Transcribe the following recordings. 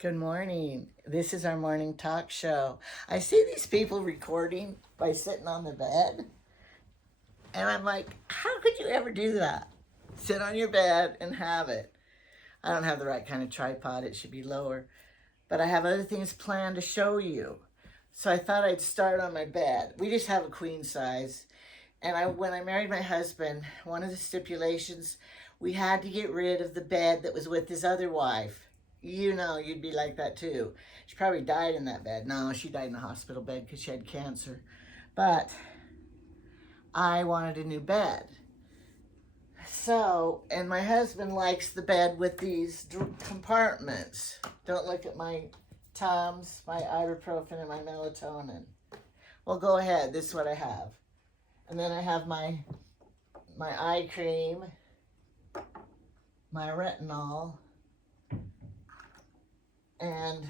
Good morning. This is our morning talk show. I see these people recording by sitting on the bed, and I'm like, how could you ever do that? Sit on your bed and have it. I don't have the right kind of tripod, it should be lower, but I have other things planned to show you. So I thought I'd start on my bed. We just have a queen size. And when I married my husband, one of the stipulations, we had to get rid of the bed that was with his other wife. You know, you'd be like that too. She probably died in that bed. No, she died in the hospital bed because she had cancer. But I wanted a new bed. So, and my husband likes the bed with these compartments. Don't look at my Tums, my ibuprofen, and my melatonin. Well, go ahead. This is what I have. And then I have my eye cream, my retinol, and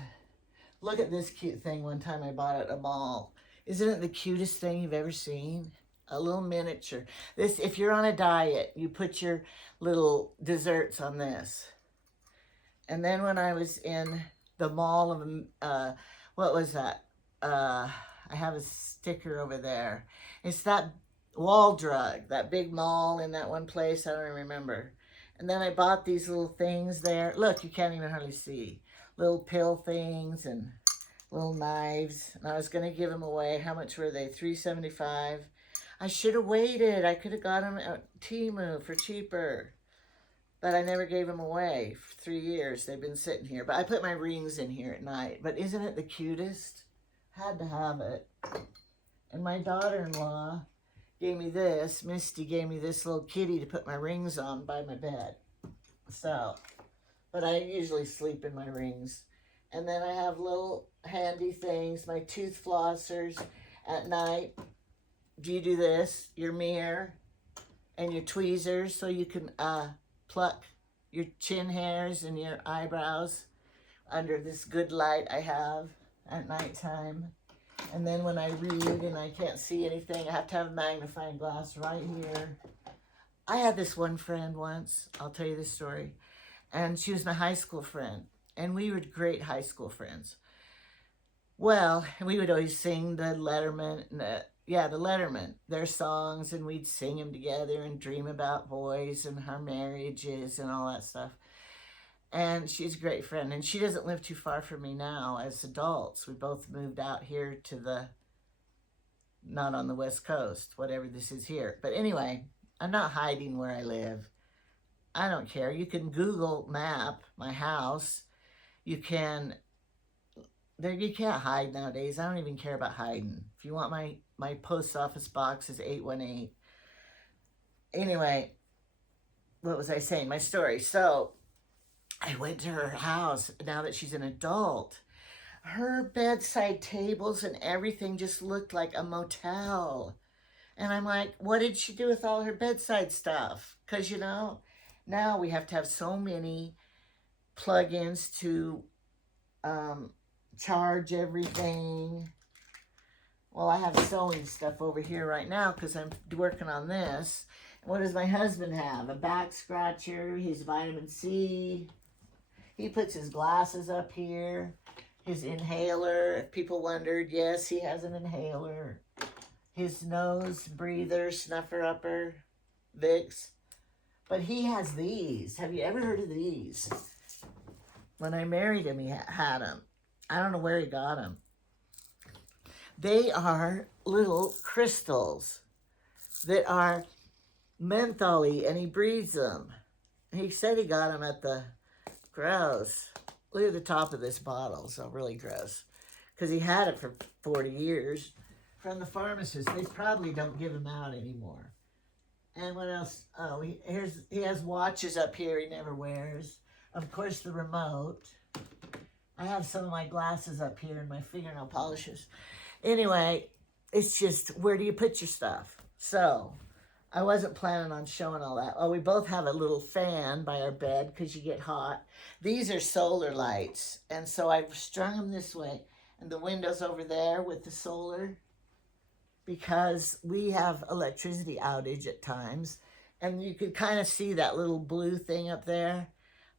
look at this cute thing one time I bought at a mall. Isn't it the cutest thing you've ever seen? A little miniature. This, if you're on a diet, you put your little desserts on this. And then when I was in the mall of, what was that? I have a sticker over there. It's that Wall Drug, that big mall in that one place. I don't remember. And then I bought these little things there. Look, you can't even hardly see. Little pill things and little knives. And I was going to give them away. How much were they? $3.75. I should have waited. I could have got them at Temu for cheaper. But I never gave them away for 3 years. They've been sitting here. But I put my rings in here at night. But isn't it the cutest? Had to have it. And my daughter-in-law gave me this. Misty gave me this little kitty to put my rings on by my bed. So, but I usually sleep in my rings. And then I have little handy things, my tooth flossers at night. Do you do this? Your mirror and your tweezers so you can pluck your chin hairs and your eyebrows under this good light I have at nighttime. And then when I read and I can't see anything, I have to have a magnifying glass right here. I had this one friend once, I'll tell you this story, and she was my high school friend, and we were great high school friends. Well, we would always sing the Letterman, their songs, and we'd sing them together and dream about boys and our marriages and all that stuff. And she's a great friend, and she doesn't live too far from me now as adults. We both moved out here to not on the West Coast, whatever this is here. But anyway, I'm not hiding where I live. I don't care. You can Google map my house. You can't hide nowadays. I don't even care about hiding. If you want my post office box is 818. Anyway, what was I saying? My story. So I went to her house now that she's an adult. Her bedside tables and everything just looked like a motel. And I'm like, what did she do with all her bedside stuff? Because, now we have to have so many plug-ins to charge everything. Well, I have sewing stuff over here right now because I'm working on this. What does my husband have? A back scratcher, his vitamin C. He puts his glasses up here, his inhaler. If people wondered, yes, he has an inhaler. His nose breather, snuffer upper, Vicks. But he has these. Have you ever heard of these? When I married him, he had them. I don't know where he got them. They are little crystals that are mentholy, and he breathes them. He said he got them at the gross. Look at the top of this bottle, so really gross. Because he had it for 40 years from the pharmacist. They probably don't give them out anymore. And what else? Oh, he has watches up here he never wears. Of course, the remote. I have some of my glasses up here and my fingernail polishes. Anyway, it's just, where do you put your stuff? So, I wasn't planning on showing all that. Oh, we both have a little fan by our bed because you get hot. These are solar lights. And so I've strung them this way. And the window's over there with the solar, because we have electricity outage at times. And you could kind of see that little blue thing up there.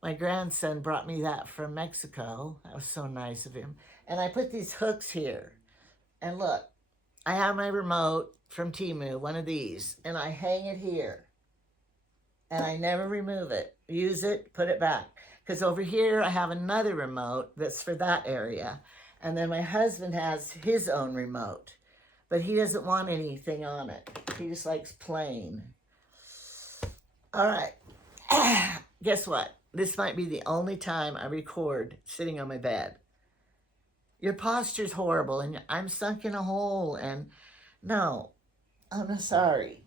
My grandson brought me that from Mexico. That was so nice of him. And I put these hooks here. And look, I have my remote from Temu, one of these, and I hang it here. And I never remove it. Use it, put it back. Because over here I have another remote that's for that area. And then my husband has his own remote. But he doesn't want anything on it. He just likes plain. All right. Guess what? This might be the only time I record sitting on my bed. Your posture's horrible and I'm sunk in a hole and no, I'm sorry.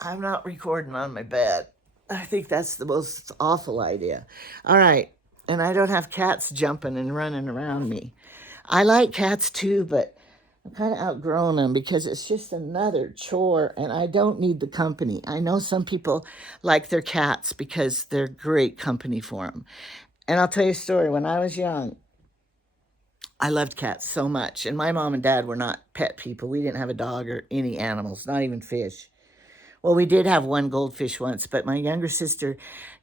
I'm not recording on my bed. I think that's the most awful idea. All right. And I don't have cats jumping and running around me. I like cats too, but I'm kind of outgrown them because it's just another chore and I don't need the company. I know some people like their cats because they're great company for them. And I'll tell you a story. When I was young, I loved cats so much. And my mom and dad were not pet people. We didn't have a dog or any animals, not even fish. Well, we did have one goldfish once, but my younger sister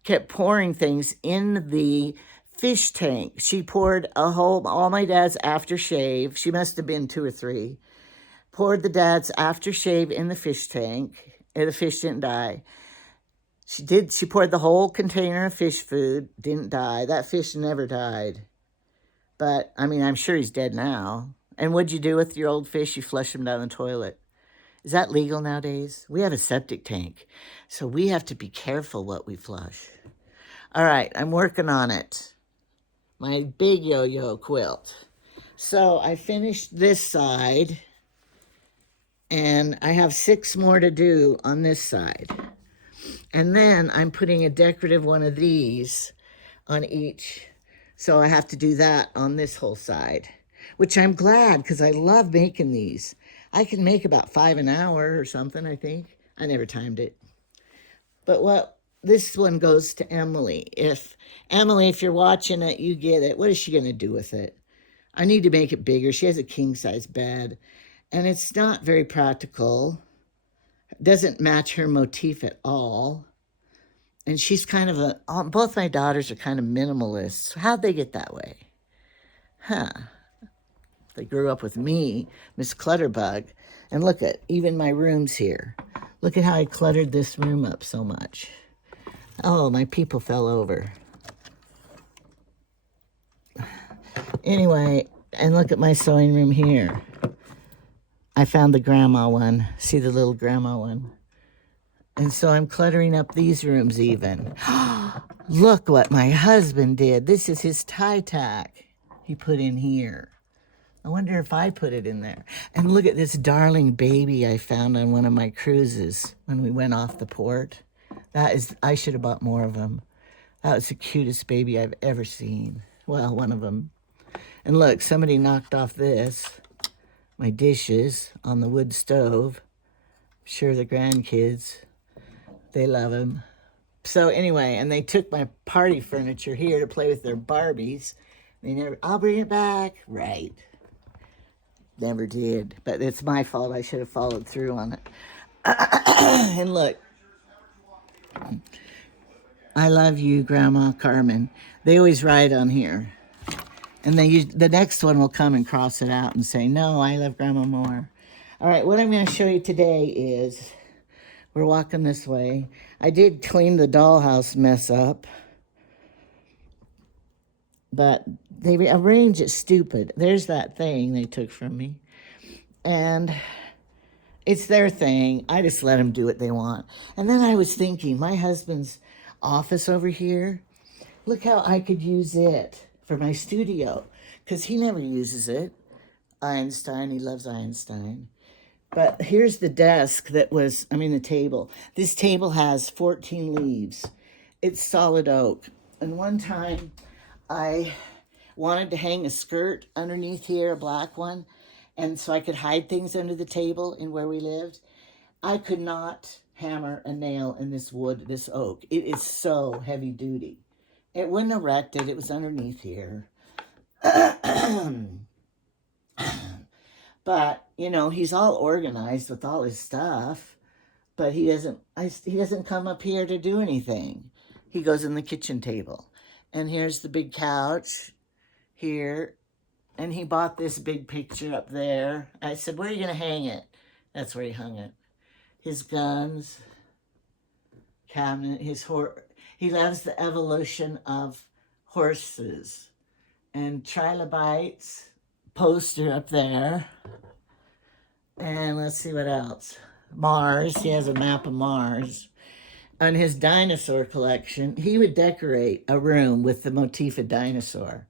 kept pouring things in the fish tank. She poured all my dad's aftershave. She must have been 2 or 3. Poured the dad's aftershave in the fish tank. And the fish didn't die. She poured the whole container of fish food, didn't die. That fish never died. But, I mean, I'm sure he's dead now. And what'd you do with your old fish? You flush him down the toilet. Is that legal nowadays? We have a septic tank, so we have to be careful what we flush. All right, I'm working on it. My big yo-yo quilt. So I finished this side, and I have 6 more to do on this side. And then I'm putting a decorative one of these on each. So I have to do that on this whole side, which I'm glad because I love making these. I can make about 5 an hour or something, I think. I never timed it. But this one goes to Emily. Emily, if you're watching it, you get it. What is she going to do with it? I need to make it bigger. She has a king-size bed, and it's not very practical. It doesn't match her motif at all. And she's kind of both my daughters are kind of minimalists. How'd they get that way? Huh. They grew up with me, Miss Clutterbug. And look at, even my room's here. Look at how I cluttered this room up so much. Oh, my people fell over. Anyway, and look at my sewing room here. I found the grandma one. See the little grandma one? And so I'm cluttering up these rooms even. Look what my husband did. This is his tie tack he put in here. I wonder if I put it in there. And look at this darling baby I found on one of my cruises when we went off the port. I should have bought more of them. That was the cutest baby I've ever seen. Well, one of them. And look, somebody knocked off my dishes on the wood stove. I'm sure the grandkids, they love them. So anyway, and they took my party furniture here to play with their Barbies. I'll bring it back. Right. Never did. But it's my fault. I should have followed through on it. And look. I love you, Grandma Carmen. They always write on here. And the next one will come and cross it out and say, no, I love Grandma more. All right, what I'm going to show you today is, we're walking this way. I did clean the dollhouse mess up. But they arrange it stupid. There's that thing they took from me. And it's their thing. I just let them do what they want. And then I was thinking, my husband's office over here, look how I could use it for my studio. Because he never uses it. Einstein, he loves Einstein. But here's the desk the table. This table has 14 leaves. It's solid oak. And one time, I wanted to hang a skirt underneath here, a black one, and so I could hide things under the table in where we lived. I could not hammer a nail in this wood, this oak. It is so heavy duty. It wouldn't erect it. It was underneath here. But, he's all organized with all his stuff, but he doesn't come up here to do anything. He goes in the kitchen table. And here's the big couch here. And he bought this big picture up there. I said, where are you going to hang it? That's where he hung it. His guns, cabinet, he loves the evolution of horses. And trilobites poster up there. And let's see what else. Mars, he has a map of Mars. On his dinosaur collection, he would decorate a room with the motif of dinosaur.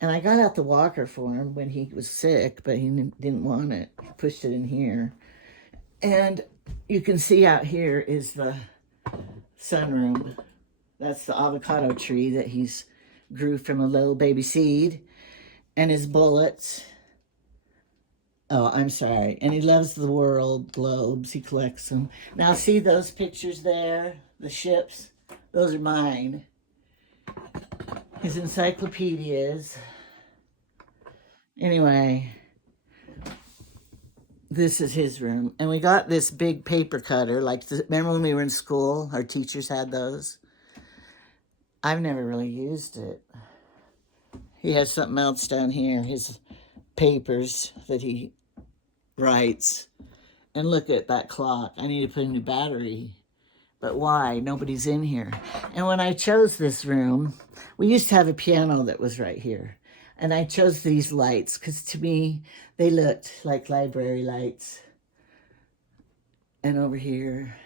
And I got out the walker for him when he was sick, but he didn't want it. He pushed it in here. And you can see out here is the sunroom. That's the avocado tree that he's grew from a little baby seed. And his bullets. Oh, I'm sorry. And he loves the world globes. He collects them. Now, see those pictures there? The ships? Those are mine. His encyclopedias. Anyway, this is his room. And we got this big paper cutter. Remember when we were in school? Our teachers had those. I've never really used it. He has something else down here. His papers that he writes. And look at that clock. I need to put a new battery. But why? Nobody's in here. And when I chose this room, we used to have a piano that was right here. And I chose these lights because to me, they looked like library lights. And over here,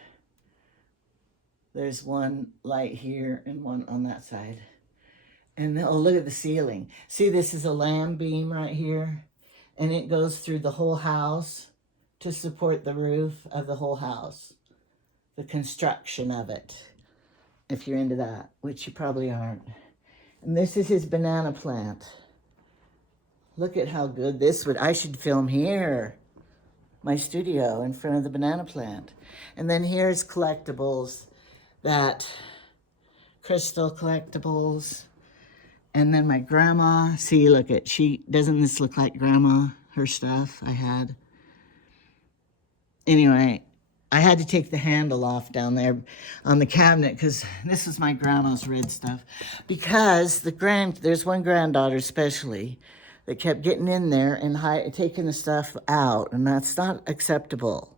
there's one light here and one on that side. And oh, look at the ceiling. See, this is a lamb beam right here. And it goes through the whole house to support the roof of the whole house. The construction of it, if you're into that, which you probably aren't. And this is his banana plant. Look at how good this would, I should film here, my studio in front of the banana plant. And then here's collectibles, that crystal collectibles. And then my grandma, see, look at, doesn't this look like grandma, her stuff I had? Anyway, I had to take the handle off down there on the cabinet because this is my grandma's red stuff. Because there's one granddaughter especially that kept getting in there and taking the stuff out, and that's not acceptable.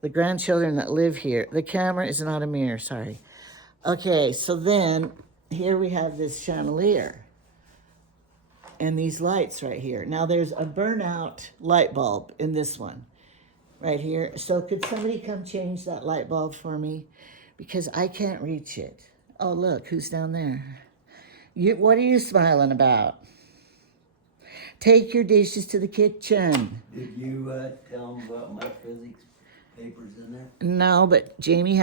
The grandchildren that live here, the camera is not a mirror, sorry. Okay, so then here we have this chandelier and these lights right here. Now there's a burnout light bulb in this one. Right here. So could somebody come change that light bulb for me? Because I can't reach it. Oh, look, who's down there? What are you smiling about? Take your dishes to the kitchen. Did you tell them about my physics papers in there? No, but Jamie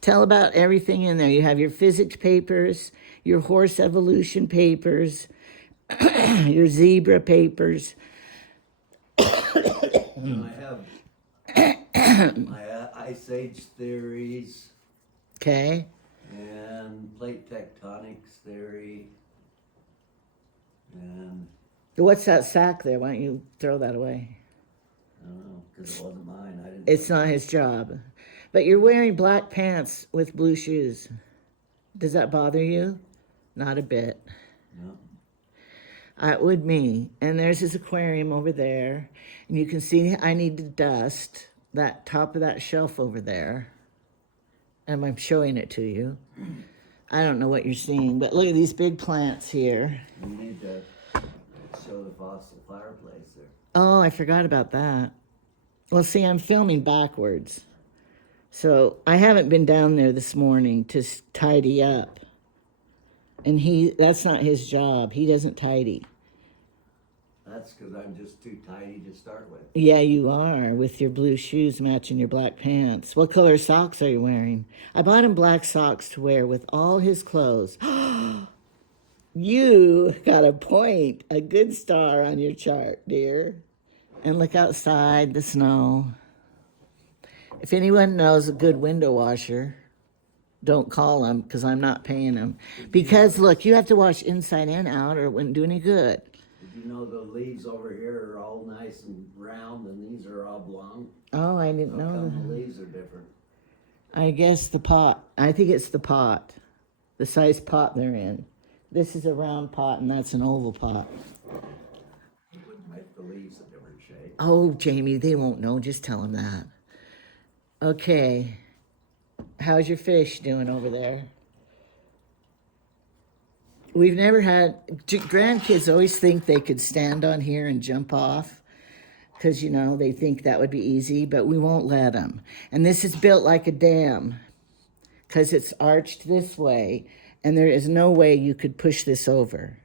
tell about everything in there. You have your physics papers, your horse evolution papers, your zebra papers. I have my Ice Age theories. Okay. And plate tectonics theory. And what's that sack there? Why don't you throw that away? I don't know, because it wasn't mine. I didn't. It's not his job. But you're wearing black pants with blue shoes. Does that bother you? Not a bit. No. It would me. And there's his aquarium over there. And you can see I need to dust that top of that shelf over there. And I'm showing it to you. I don't know what you're seeing, but look at these big plants here. You need to show the fossil fireplace there. Oh, I forgot about that. Well, see, I'm filming backwards. So I haven't been down there this morning to tidy up. And that's not his job. He doesn't tidy. That's because I'm just too tidy to start with. Yeah, you are, with your blue shoes matching your black pants. What color socks are you wearing? I bought him black socks to wear with all his clothes. You got a point, a good star on your chart, dear. And look outside, the snow. If anyone knows a good window washer, don't call them because I'm not paying them. Because, look, you have to wash inside and out or it wouldn't do any good. Did you know the leaves over here are all nice and round and these are oblong? Oh, I didn't know How come that. the leaves are different? I guess the pot. I think it's the pot. the size pot they're in. This is a round pot and that's an oval pot. You wouldn't make the leaves a different shape. Oh, Jamie, they won't know. Just tell them that. Okay. How's your fish doing over there? We've never had, grandkids always think they could stand on here and jump off because, you know, they think that would be easy, but we won't let them. And this is built like a dam because it's arched this way and there is no way you could push this over.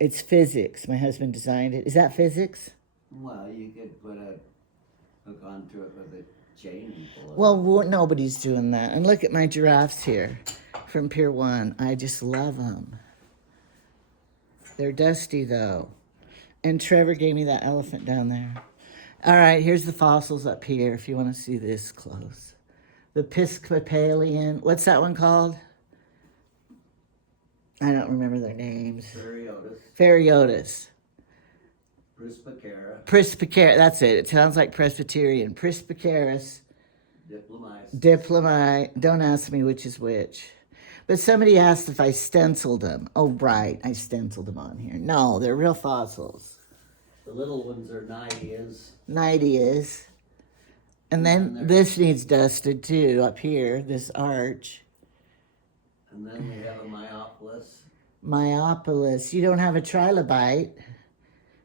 It's physics. My husband designed it. Is that physics? Well, you could put a hook onto it with a chain and pull it. Well, nobody's doing that. And look at my giraffes here from Pier 1. I just love them. They're dusty, though. And Trevor gave me that elephant down there. All right, here's the fossils up here if you want to see this close. The Piscopalian. What's that one called? I don't remember their names. Ferriotus, Ferriotus. Prispacara, Prispicaris. That's it. It sounds like Presbyterian. Prispicaris. Diplomai. Don't ask me which is which. But somebody asked if I stenciled them. Oh, right. I stenciled them on here. No, they're real fossils. The little ones are Naias. Naias. And then this needs dusted too up here, this arch. And then we have a Myopolis. Myopolis. You don't have a trilobite.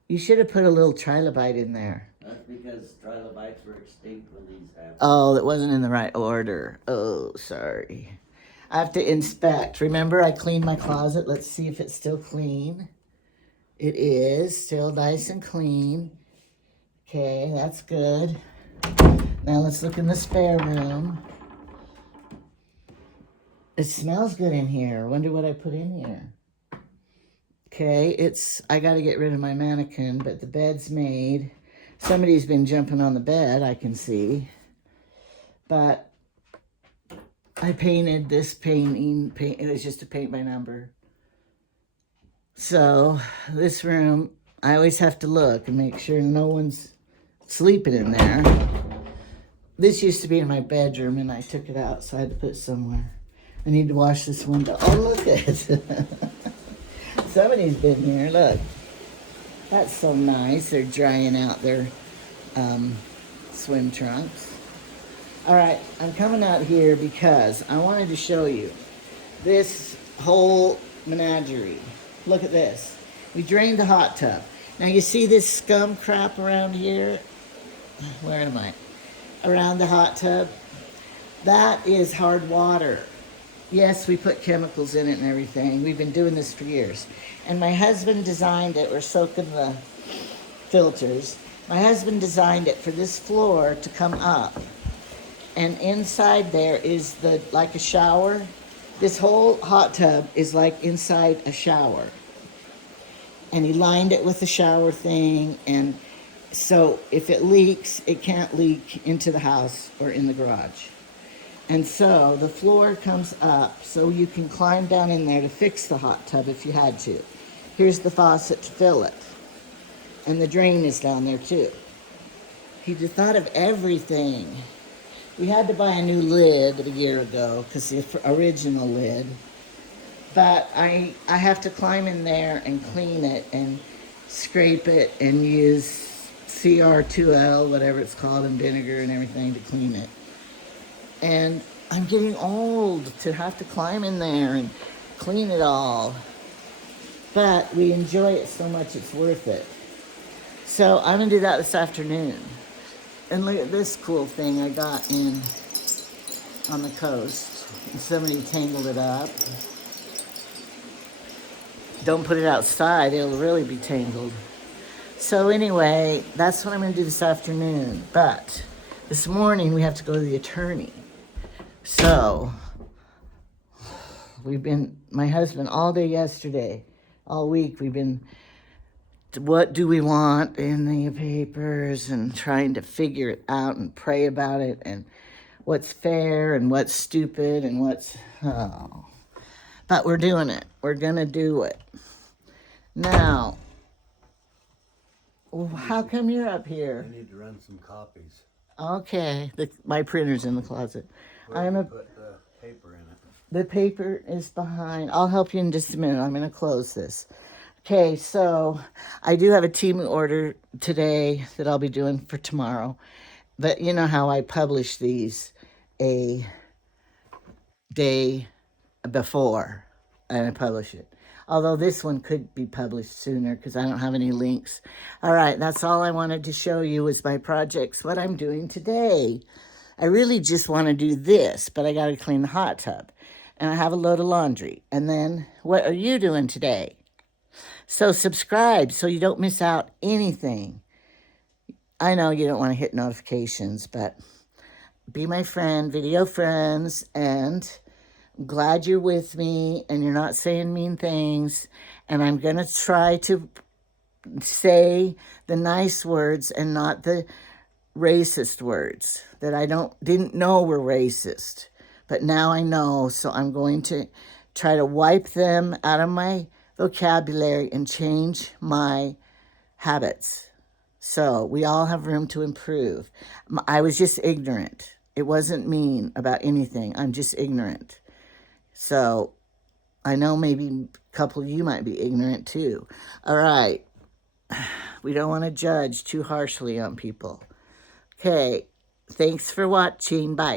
You should have put a little trilobite in there. That's because trilobites were extinct when these happened. Oh, that wasn't in the right order. Oh, sorry. I have to inspect. Remember, I cleaned my closet. Let's see if it's still clean. It is still nice and clean. Okay, that's good. Now let's look in the spare room. It smells good in here. I wonder what I put in here. Okay, I got to get rid of my mannequin, but the bed's made. Somebody's been jumping on the bed, I can see. But I painted this painting. It was just a paint by number. So this room, I always have to look and make sure no one's sleeping in there. This used to be in my bedroom and I took it out, so I had to put it somewhere. I need to wash this window. Oh, look at it. Somebody's been here. Look. That's so nice. They're drying out their swim trunks. All right, I'm coming out here because I wanted to show you this whole menagerie. Look at this. We drained the hot tub. Now you see this scum crap around here? Where am I? Around the hot tub? That is hard water. Yes, we put chemicals in it and everything. We've been doing this for years. And my husband designed it. We're soaking the filters. My husband designed it for this floor to come up. And inside there is like a shower. This whole hot tub is like inside a shower. And he lined it with a shower thing. And so if it leaks, it can't leak into the house or in the garage. And so the floor comes up so you can climb down in there to fix the hot tub if you had to. Here's the faucet to fill it. And the drain is down there too. He just thought of everything. We had to buy a new lid a year ago because the original lid. But I have to climb in there and clean it and scrape it and use CR2L, whatever it's called, and vinegar and everything to clean it. And I'm getting old to have to climb in there and clean it all. But we enjoy it so much, it's worth it. So I'm gonna do that this afternoon. And look at this cool thing I got on the coast. And somebody tangled it up. Don't put it outside, it'll really be tangled. So anyway, that's what I'm gonna do this afternoon. But this morning we have to go to the attorney. So, my husband, all day yesterday, all week, we've been, what do we want in the papers and trying to figure it out and pray about it and what's fair and what's stupid and but we're doing it. We're gonna do it. Now, how come you're up here? I need to run some copies. Okay, my printer's in the closet. Where do you put the paper in it? The paper is behind. I'll help you in just a minute. I'm going to close this. Okay, so I do have a team order today that I'll be doing for tomorrow. But you know how I publish these a day before and I publish it. Although this one could be published sooner because I don't have any links. All right, that's all I wanted to show you was my projects, what I'm doing today. I really just want to do this, but I got to clean the hot tub. And I have a load of laundry. And then, what are you doing today? So subscribe so you don't miss out anything. I know you don't want to hit notifications, but be my friend, video friends, and I'm glad you're with me and you're not saying mean things. And I'm going to try to say the nice words and not the racist words that I didn't know were racist. But now I know, so I'm going to try to wipe them out of my vocabulary and change my habits. So we all have room to improve. I was just ignorant. It wasn't mean about anything. I'm just ignorant. So I know maybe a couple of you might be ignorant too. All right. We don't want to judge too harshly on people. Okay. Thanks for watching. Bye.